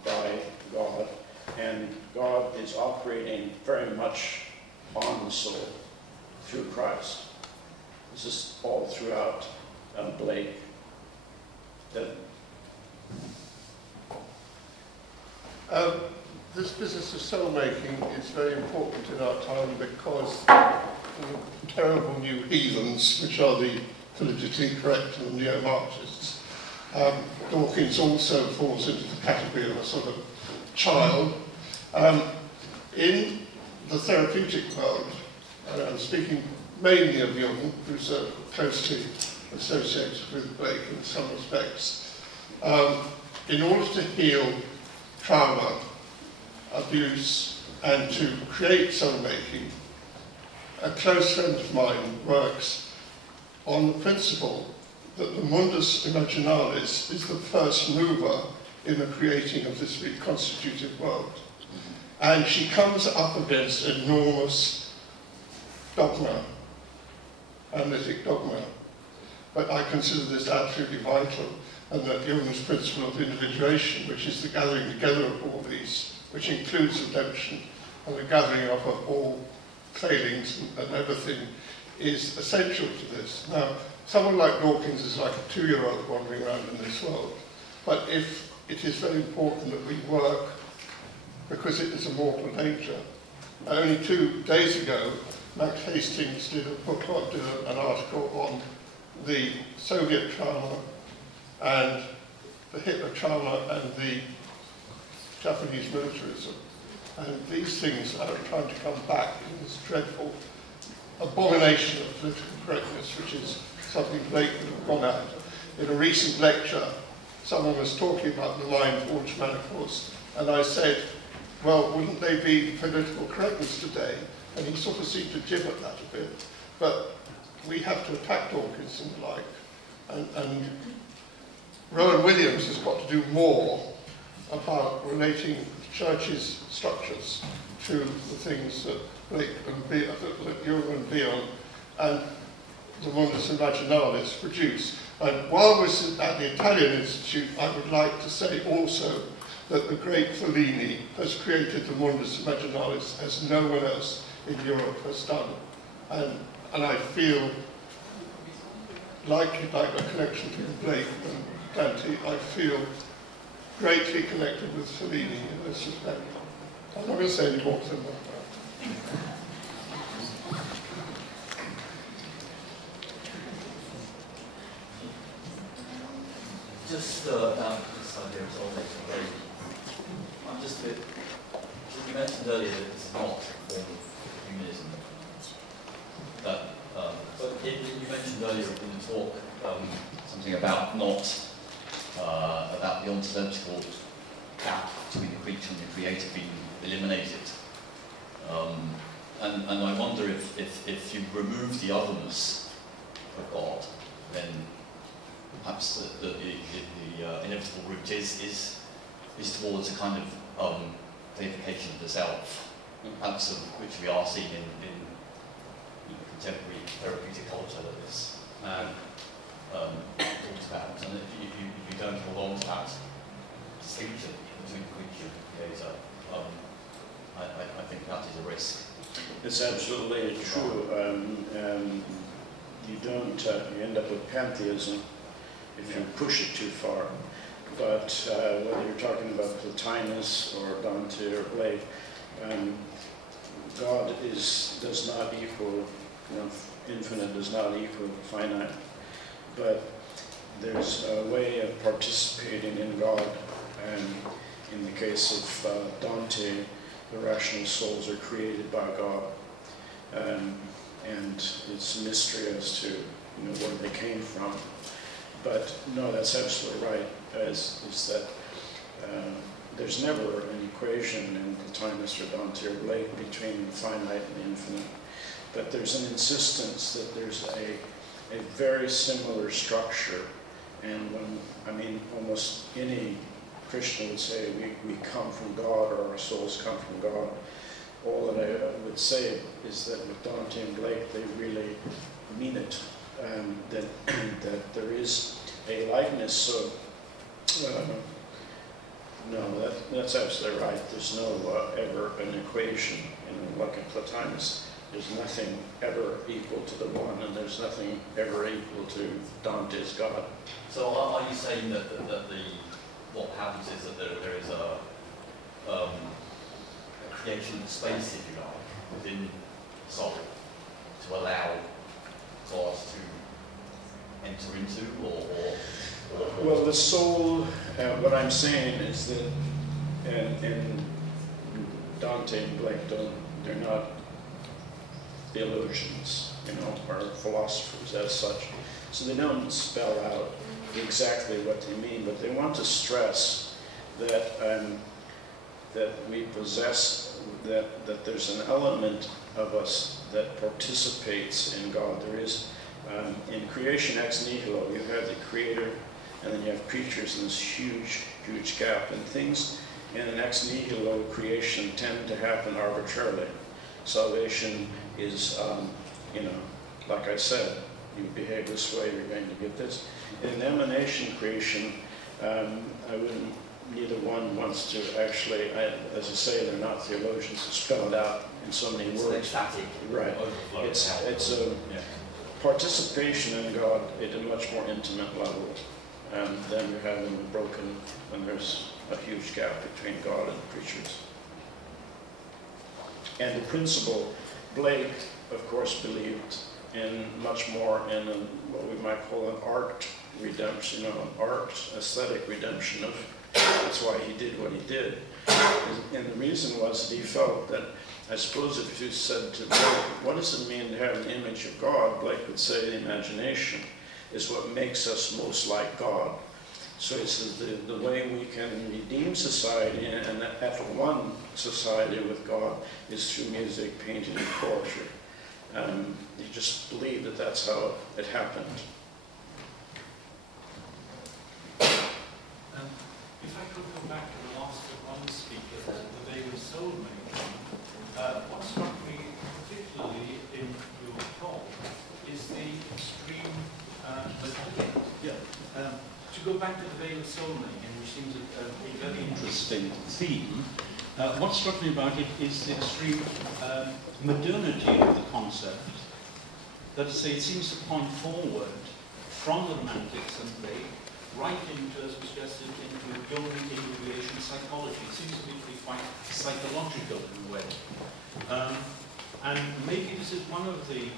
by God, And God is operating very much on the soul through Christ. This is all throughout Blake. This business of soul making is very important in our time because the terrible new heathens, which are the politically correct and neo-Marxists, Dawkins also falls into the category of a sort of child. In the therapeutic world, and I'm speaking mainly of Jung, who's closely associated with Blake in some respects, in order to heal trauma, abuse, and to create soul-making, a close friend of mine works on the principle that the mundus imaginalis is the first mover in the creating of this reconstituted world. And she comes up against enormous dogma, analytic dogma. But I consider this absolutely vital, and that Jung's principle of individuation, which is the gathering together of all these, which includes redemption and the gathering up of all failings and everything, is essential to this. Now, someone like Dawkins is like a 2-year-old wandering around in this world, but if it is very important that we work because it is a mortal nature. Only 2 days ago, Max Hastings did an article on the Soviet trauma and the Hitler trauma and the Japanese militarism. And these things are trying to come back in this dreadful abomination of political correctness, which is something Blake would have gone at. In a recent lecture, someone was talking about the mind-forged manacles, and I said, well, wouldn't they be political correctness today? And he sort of seemed to jib at that a bit. But we have to attack Dawkins and the like. And Rowan Williams has got to do more about relating the church's structures to the things that Blake and that Jung and Bion and the Mundus Imaginalis produce. And while we're at the Italian Institute, I would like to say also that the great Fellini has created the Mundus Imaginalis as no one else in Europe has done. And I feel like a connection between Blake and Dante. I feel greatly connected with Fellini in this respect. I'm not going to say any more than that. Just about this idea of soul-making, I'm just a bit. You mentioned earlier that it's not a form of humanism. But you mentioned earlier in the talk something about about the ontological gap between the creature and the creator being eliminated. And I wonder if you remove the otherness of God, then perhaps the inevitable route is towards a kind of deification of the self, perhaps which we are seeing in contemporary therapeutic culture that this man talks about. And if you don't hold on to that distinction between creature and creator, I think that is a risk. It's absolutely true. You don't, you end up with pantheism if you push it too far. But whether you're talking about Plotinus or Dante or Blake, God does not equal, infinite does not equal finite. But there's a way of participating in God, and in the case of Dante, the rational souls are created by God, and it's a mystery as to where they came from. But no, that's absolutely right. Is that there's never an equation in Plotinus or Dante or Blake between the finite and the infinite, but there's an insistence that there's a very similar structure. And almost any Christian would say we come from God, or our souls come from God. All that I would say is that with Dante and Blake, they really mean it, that there is a likeness. So No, that's absolutely right. There's no ever an equation. Like in Plotinus, there's nothing ever equal to the one, and there's nothing ever equal to Dante's God. So are you saying that what happens is that there is a creation of space, if you like, within the soul to allow God to enter into, or well, the soul, what I'm saying is that, and Dante and Blake they're not theologians, or philosophers as such, so they don't spell out exactly what they mean, but they want to stress that that we possess, that there's an element of us that participates in God. There is, in creation ex nihilo, you have the creator, and then you have creatures in this huge, huge gap, and things in an ex nihilo creation tend to happen arbitrarily. Salvation is, like I said, you behave this way, you're going to get this. In an emanation creation, neither one wants to actually, as I say, they're not theologians to spell it out in so many words. It's ecstatic. Right. It's a participation in God at a much more intimate level than you have in the broken, when there's a huge gap between God and creatures. And the principle, Blake, of course, believed in much more in what we might call an art redemption, an art aesthetic redemption of. That's why he did what he did. And the reason was that he felt that, I suppose if you said to Blake, what does it mean to have an image of God? Blake would say the imagination is what makes us most like God. So he says the way we can redeem society and at one society with God is through music, painting, and poetry. He just believed that that's how it happened. If I could go back to the last one speaker, the veil of soul making, what struck me particularly in your talk is the extreme to go back to the veil of soul making, which seems a very interesting theme. What struck me about it is the extreme modernity of the concept. That is to say, it seems to point forward from the Romantics and Blake right into, as was suggested, into Jung individuation psychology. It seems to me to be quite psychological in a way. And maybe this is one of the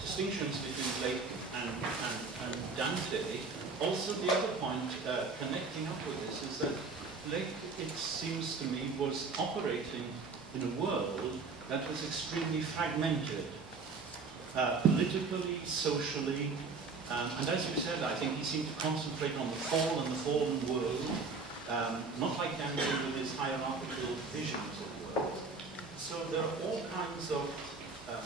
distinctions between Blake and Dante. Also, the other point connecting up with this is that Blake, it seems to me, was operating in a world that was extremely fragmented, politically, socially, and as you said, I think he seemed to concentrate on the fall and the fallen world, not like Dante with his hierarchical visions of the world. So there are all kinds of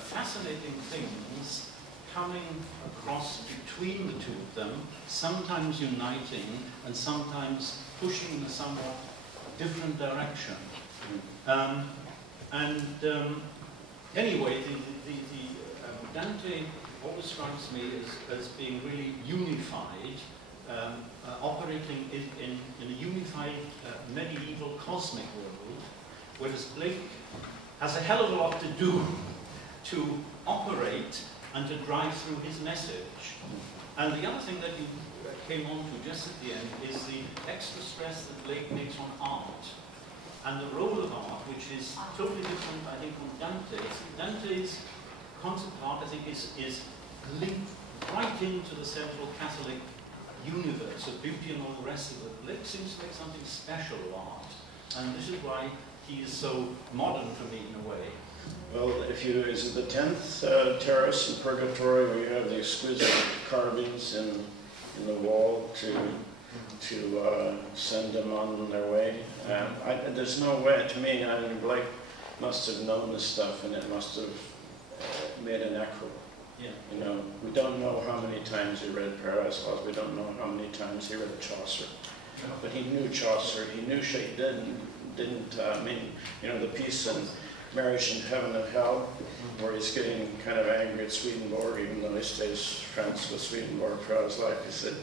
fascinating things coming across between the two of them, sometimes uniting and sometimes pushing in a somewhat different direction. Anyway, Dante always strikes me as being really unified, operating in a unified medieval cosmic world, whereas Blake has a hell of a lot to do to operate and to drive through his message. And the other thing that you came on to just at the end is the extra stress that Blake makes on art and the role of art, which is totally different, I think, from Dante's. Dante's concept of art, I think, is linked right into the central Catholic universe of beauty and all the rest of it. Blake seems to make something special of art, and this is why he is so modern for me in a way. Well, is it the 10th terrace in Purgatory where you have the exquisite carvings in the wall to send them on their way? There's no way, to me, I mean, Blake must have known this stuff and it must have made an echo. Yeah. You know, we don't know how many times he read Paradise Lost, we don't know how many times he read Chaucer. No. But he knew Chaucer, he knew she didn't the piece in Marriage in Heaven and Hell, where he's getting kind of angry at Swedenborg, even though he stays friends with Swedenborg throughout his life. He said,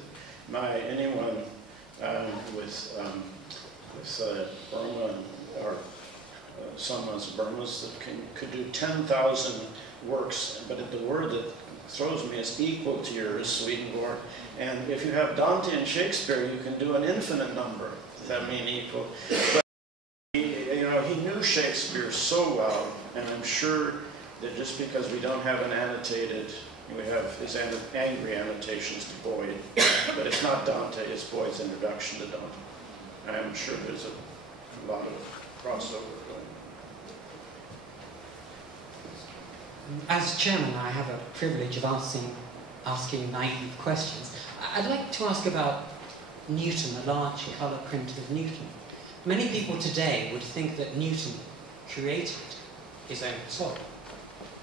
anyone with Burma, or someone's Burmas that could do 10,000 works, but the word that throws me is equal to yours, Swedenborg. And if you have Dante and Shakespeare, you can do an infinite number. Does that mean equal? But he knew Shakespeare so well, and I'm sure that just because we don't have an annotated, we have his angry annotations to Boyd, but it's not Dante, it's Boyd's introduction to Dante. I'm sure there's a lot of crossover going on. As chairman, I have a privilege of asking naive questions. I'd like to ask about Newton, the large colour print of Newton. Many people today would think that Newton created his own soul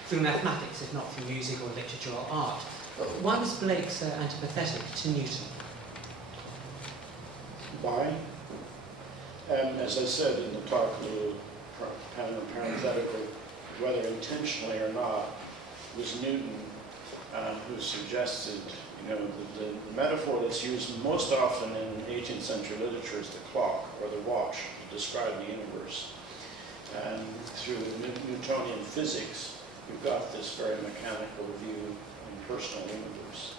through mathematics, if not through music or literature or art. Why was Blake so antipathetic to Newton? Why? As I said in the talk, a little parenthetically, whether intentionally or not, was Newton who suggested, the metaphor that's used most often in 18th century literature is the clock or the watch to describe the universe. And through Newtonian physics, you've got this very mechanical view in personal universe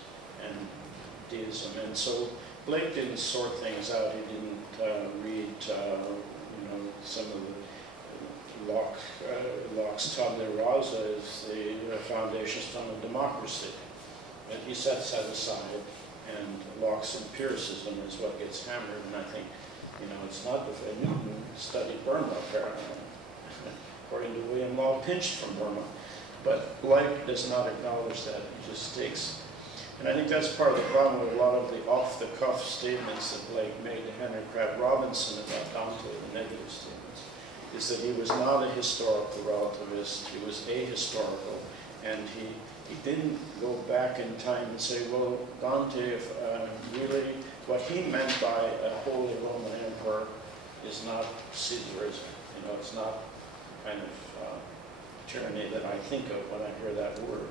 and deism. And so Blake didn't sort things out. He didn't read, some of the Locke's tabula rasa is the foundation stone of democracy. And he sets that aside, and Locke's empiricism is what gets hammered. And I think, it's not that Newton studied Burma, apparently, according to William Law, pinched from Burma. But Blake does not acknowledge that. He just takes. And I think that's part of the problem with a lot of the off-the-cuff statements that Blake made to Henry Pratt Robinson about Dante, the negative statements, is that he was not a historical relativist, he was ahistorical, and he didn't go back in time and say, well, Dante, really, what he meant by a Holy Roman Emperor is not Caesarism. It's not kind of tyranny that I think of when I hear that word.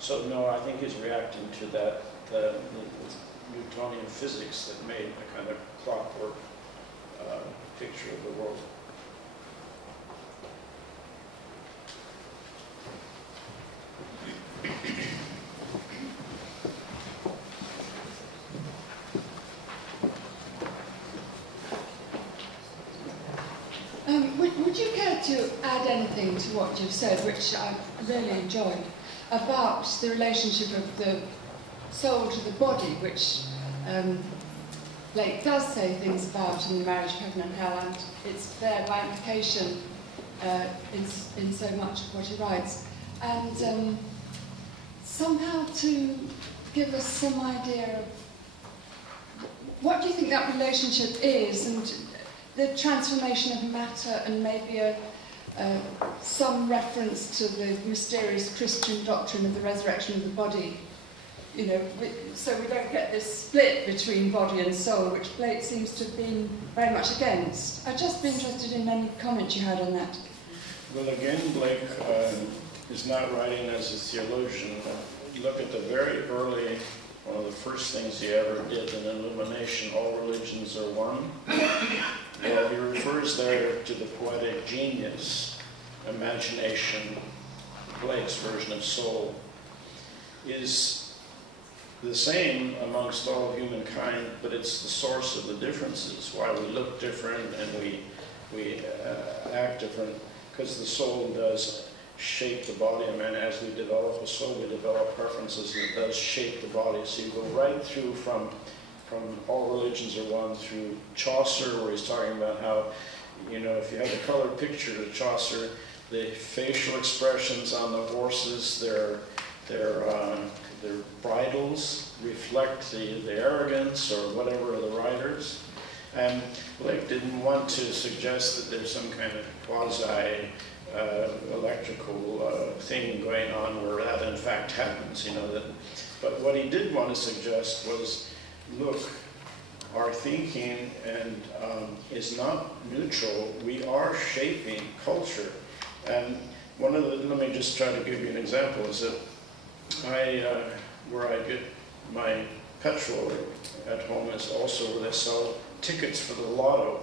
So no, I think he's reacting to that, the Newtonian physics that made a kind of clockwork picture of the world. Would you care to add anything to what you've said, which I've really enjoyed, about the relationship of the soul to the body, which Blake does say things about in The Marriage of Heaven and Hell, and it's there by implication in so much of what he writes. And somehow to give us some idea of what do you think that relationship is, and the transformation of matter, and maybe some reference to the mysterious Christian doctrine of the resurrection of the body, so we don't get this split between body and soul, which Blake seems to have been very much against. I'd just be interested in any comments you had on that. Well, again, Blake is not writing as a theologian. You look at the very early, one of the first things he ever did in Illumination, all religions are one. Well, he refers there to the poetic genius, imagination. Blake's version of soul is the same amongst all humankind, but it's the source of the differences, why we look different and we act different, because the soul does shape the body. I mean, as we develop a soul, we develop preferences, and it does shape the body. So you go right through from all religions are one through Chaucer, where he's talking about how, if you have a colored picture to Chaucer, the facial expressions on the horses, their bridles reflect the arrogance or whatever of the riders. And Blake didn't want to suggest that there's some kind of quasi-electrical thing going on where that in fact happens, but what he did want to suggest was, look, our thinking is not neutral. We are shaping culture. And let me just try to give you an example, is that where I get my petrol at home is also where they sell tickets for the lotto.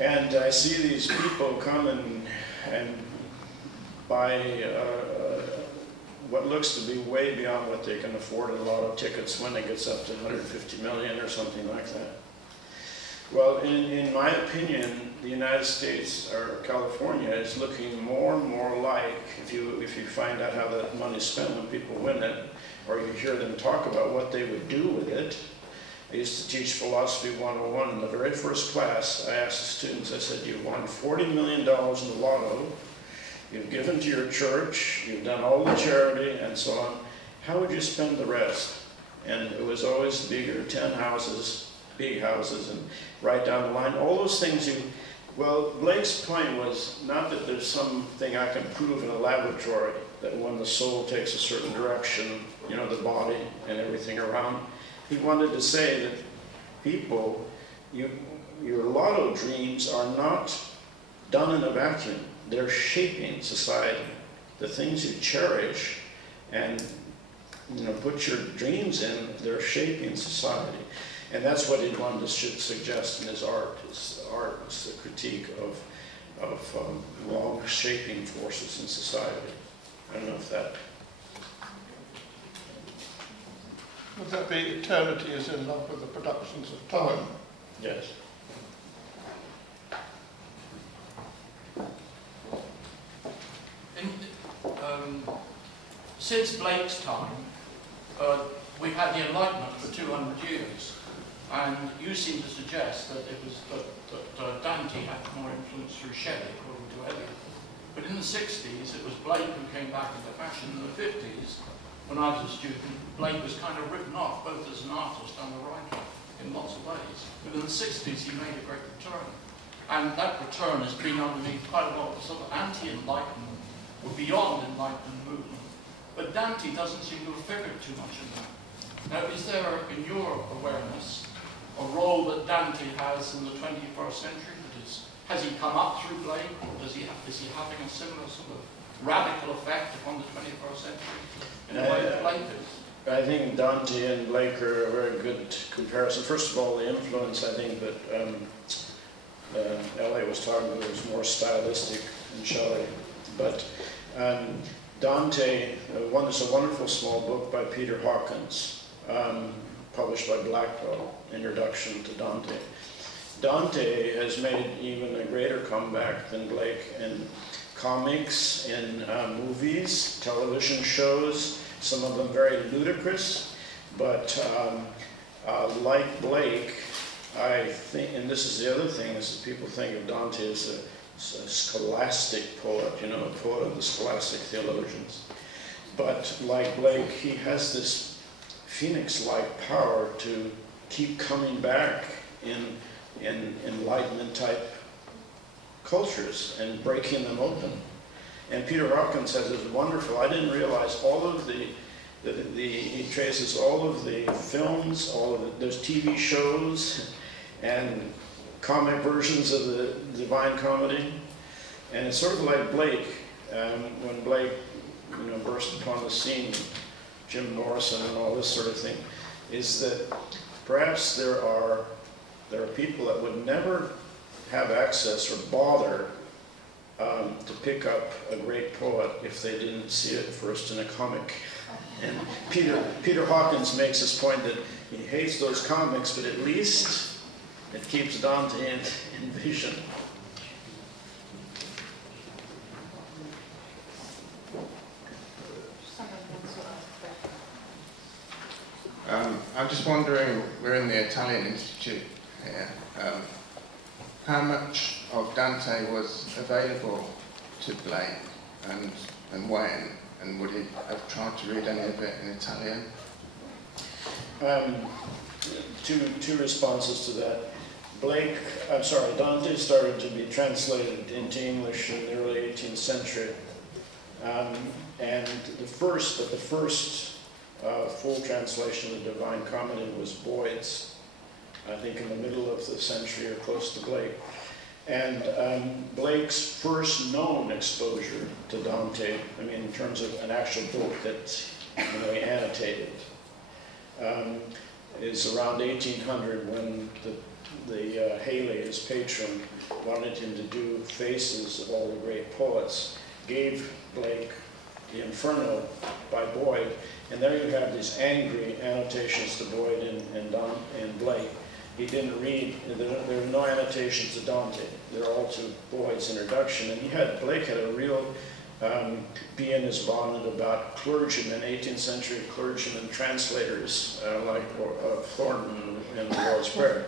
And I see these people come and buy what looks to be way beyond what they can afford in lotto tickets when it gets up to 150 million or something like that. Well, in my opinion, the United States or California is looking more and more like, if you find out how that money's spent when people win it, or you hear them talk about what they would do with it. I used to teach Philosophy 101 in the very first class. I asked the students, I said, you've won $40 million in the lotto, you've given to your church, you've done all the charity and so on. How would you spend the rest? And it was always bigger, 10 houses, big houses, and right down the line. All those things well, Blake's point was not that there's something I can prove in a laboratory, that when the soul takes a certain direction, you know, the body and everything around. He wanted to say that people, your lotto dreams are not done in a vacuum. They're shaping society. The things you cherish and, you know, put your dreams in, they're shaping society. And that's what he wanted to suggest in his art. His art was a critique of long shaping forces in society. I don't know if that... Would that be eternity is in love with the productions of time? Yes. Since Blake's time, we've had the Enlightenment for 200 years, and you seem to suggest that it was that Dante had more influence through Shelley, according to Eliot. But in the 60s, it was Blake who came back into fashion. In the 50s, when I was a student, Blake was kind of written off, both as an artist and a writer, in lots of ways. But in the 60s, he made a great return. And that return has been underneath quite a lot of sort of anti-Enlightenment, or beyond Enlightenment movement. But Dante doesn't seem to have figured too much in that. Now, is there, in your awareness, a role that Dante has in the 21st century? Has he come up through Blake, or is he having a similar sort of radical effect upon the 21st century in a way that Blake is? I think Dante and Blake are a very good comparison. First of all, the influence, I think, that Eliot was talking about was more stylistic than Shelley. But Dante, it's a wonderful small book by Peter Hawkins, published by Blackwell, Introduction to Dante. Dante has made even a greater comeback than Blake in comics, in movies, television shows, some of them very ludicrous, but like Blake, I think, and this is the other thing, is that people think of Dante as a scholastic poet, you know, a poet of the scholastic theologians. But like Blake, he has this phoenix-like power to keep coming back in Enlightenment-type cultures and breaking them open. And Peter Hawkins has this wonderful, I didn't realize all of he traces all of the films, those TV shows and comic versions of the Divine Comedy. And it's sort of like Blake, when Blake, you know, burst upon the scene, Jim Morrison and all this sort of thing, is that perhaps there are people that would never have access or bother to pick up a great poet if they didn't see it first in a comic. And Peter Hawkins makes this point that he hates those comics, but at least it keeps Dante in vision. I'm just wondering, we're in the Italian Institute here, how much of Dante was available to Blake and when, and would he have tried to read any of it in Italian? Two responses to that. Dante started to be translated into English in the early 18th century. And the first full translation of the Divine Comedy was Boyd's, I think in the middle of the century or close to Blake. And Blake's first known exposure to Dante, I mean in terms of an actual book that he annotated, is around 1800 when the Haley, his patron, wanted him to do faces of all the great poets, gave Blake the Inferno by Boyd, and there you have these angry annotations to Boyd and Blake. He didn't read, there are no annotations to Dante. They're all to Boyd's introduction, and Blake had a real bee in his bonnet about clergymen, 18th century clergymen, translators like Thornton in the Lord's Prayer.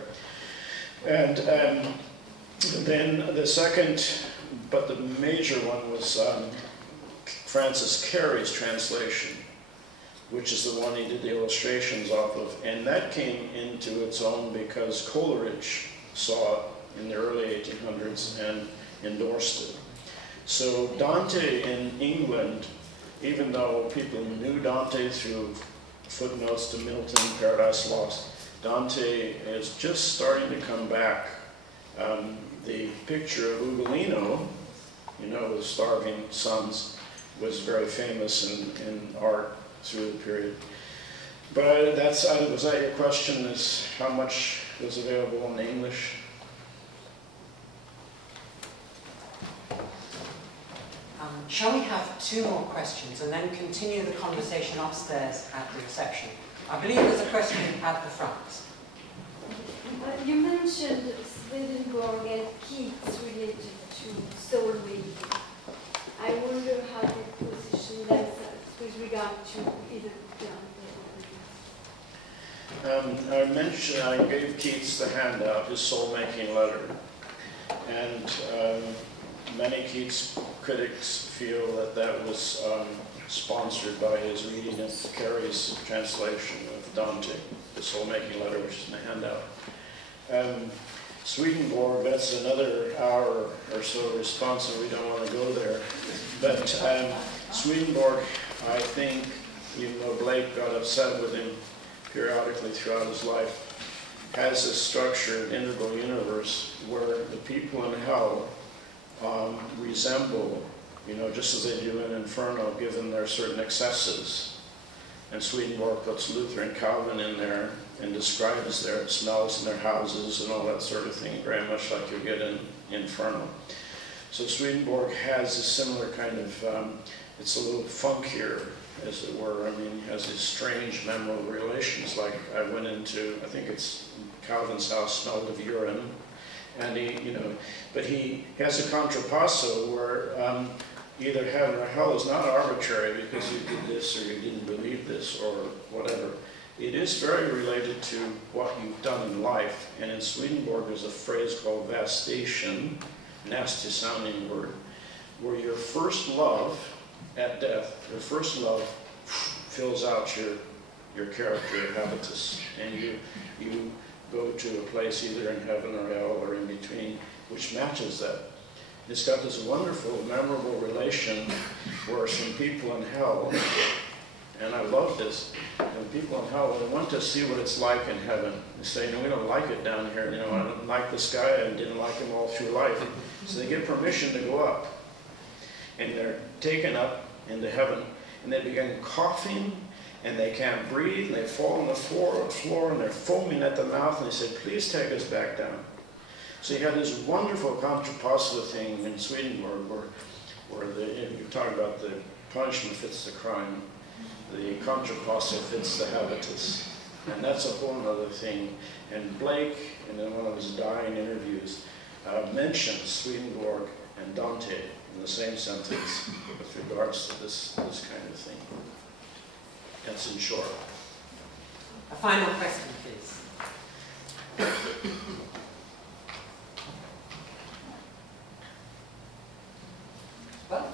And then the second, but the major one was Francis Carey's translation, which is the one he did the illustrations off of. And that came into its own because Coleridge saw it in the early 1800s and endorsed it. So Dante in England, even though people knew Dante through footnotes to Milton, Paradise Lost, Dante is just starting to come back. The picture of Ugolino, you know, with starving sons, was very famous in art through the period. But was that your question, is how much was available in English? Shall we have 2 more questions and then continue the conversation upstairs at the reception? I believe there's a question at the front. You mentioned Swedenborg and Keats related to soul reading. I wonder how they position themselves with regard to either Dante I gave Keats the handout, his soul-making letter. And many Keats critics feel that was sponsored by his reading of Carey's translation of Dante, the soul-making letter, which is in the handout. Swedenborg, that's another hour or so response, and we don't want to go there. But Swedenborg, I think, even though Blake got upset with him periodically throughout his life, has a structured integral universe where the people in hell resemble, you know, just as they do in Inferno, given their certain excesses. And Swedenborg puts Luther and Calvin in there and describes their smells in their houses and all that sort of thing, very much like you get in Inferno. So Swedenborg has a similar kind of, it's a little funkier, as it were. I mean, he has these strange, memorable relations. Like I went into, I think it's Calvin's house, smelled of urine. And he, you know, but he has a contrapasso where either heaven or hell is not arbitrary because you did this or you didn't believe this or whatever. It is very related to what you've done in life. And in Swedenborg there's a phrase called vastation, nasty sounding word, where your first love at death, your first love fills out your character, your habitus, and you go to a place either in heaven or hell or in between, which matches that. It's got this wonderful, memorable relation where some people in hell, and I love this, when people in hell, they want to see what it's like in heaven. They say, no, we don't like it down here. You know, I don't like this guy, and didn't like him all through life. So they get permission to go up. And they're taken up into heaven, and they begin coughing, and they can't breathe, and they fall on the floor, and they're foaming at the mouth, and they say, please take us back down. So you have this wonderful contrapasso thing in Swedenborg where you talk about the punishment fits the crime, the contrapasso fits the habitus. And that's a whole other thing. And Blake, in one of his dying interviews, mentions Swedenborg and Dante in the same sentence with regards to this kind of thing. That's in short. A final question, please. Well,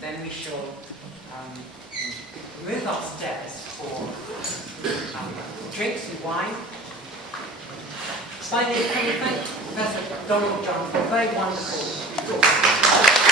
then we shall move upstairs for drinks and wine. Finally, can we thank Professor Donald John for a very wonderful talk.